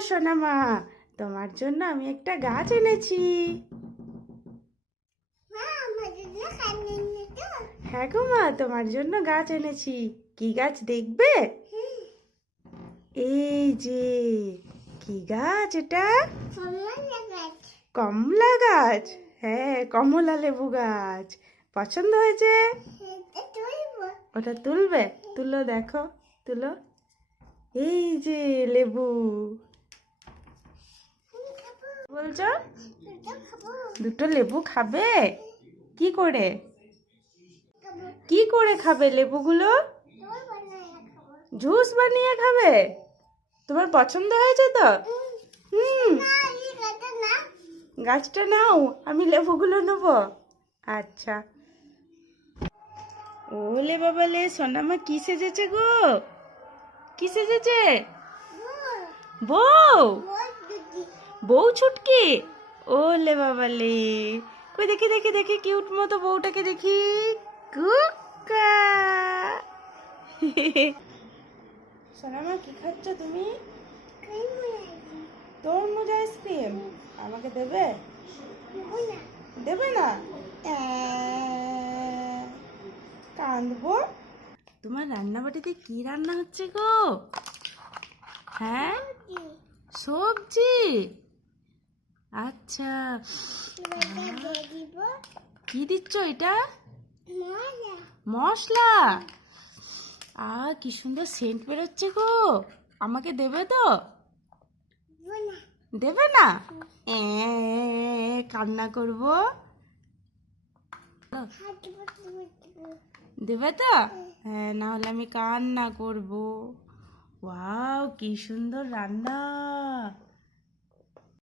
সোনামা তোমার জন্য আমি একটা গাছ এনেছি। হ্যাঁ গো মা তোমার জন্য গাছ এনেছি। কি গাছ দেখবে? এই যে কি গাছ এটা? কমলা গাছ। হ্যাঁ কমলা লেবু গাছ। পছন্দ হয়েছে? ওটা তুলবে? তুলো দেখো তুলো। এই যে লেবু। বলছো? দুটো লেবু খাবে? কি করে? কি করে খাবে লেবুগুলো? জুস বানিয়ে খাবে? তোমার পছন্দ হয়েছে তো? হুম। গাছটা নাও। আমি লেবুগুলো নেব। আচ্ছা। ওলে বাবা লে সোনামা কি সেজেছে গো? কি সেজেছে? বউ বউ ছুটকি ওলে বাবা লে কই দেখি দেখি দেখি, কিউট মতো বউটাকে দেখি। কুকা। সোনামা কি খাচ্ছ তুমি? তরমুজ আইসক্রিম। আমাকে দেবে? দেবে না? কাঁদবো? তোমার রান্নাবাটিতে কি রান্না হচ্ছে গো? হ্যাঁ? সবজি? আচ্ছা। কি দিচ্ছ এটা? মশলা? আ কি সুন্দর সেন্ট বেরোচ্ছে গো। আমাকে দেবে তো? দেবে না। কান্না করব। দেবে। তো? হ্যাঁ না হলে আমি কান্না করব। ওয়াও কি সুন্দর রান্না।